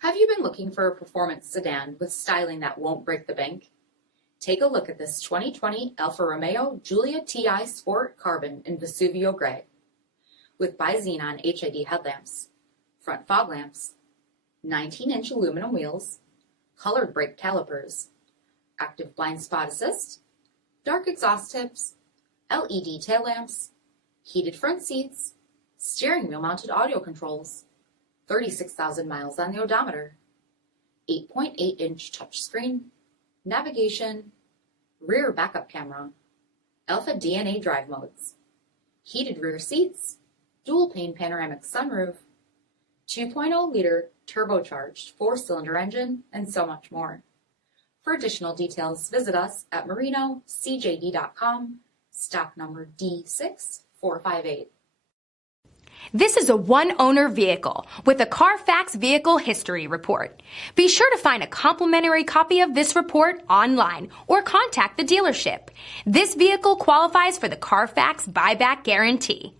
Have you been looking for a performance sedan with styling that won't break the bank? Take a look at this 2020 Alfa Romeo Giulia TI Sport Carbon in Vesuvio Gray. With bi-xenon HID headlamps, front fog lamps, 19-inch aluminum wheels, colored brake calipers, active blind spot assist, dark exhaust tips, LED tail lamps, heated front seats, steering wheel mounted audio controls, 36,000 miles on the odometer, 8.8-inch touchscreen, navigation, rear backup camera, Alpha DNA drive modes, heated rear seats, dual-pane panoramic sunroof, 2.0-liter turbocharged 4-cylinder engine, and so much more. For additional details, visit us at marinocjd.com, stock number D6458. This is a one-owner vehicle with a CARFAX Vehicle History Report. Be sure to find a complimentary copy of this report online or contact the dealership. This vehicle qualifies for the CARFAX Buyback Guarantee.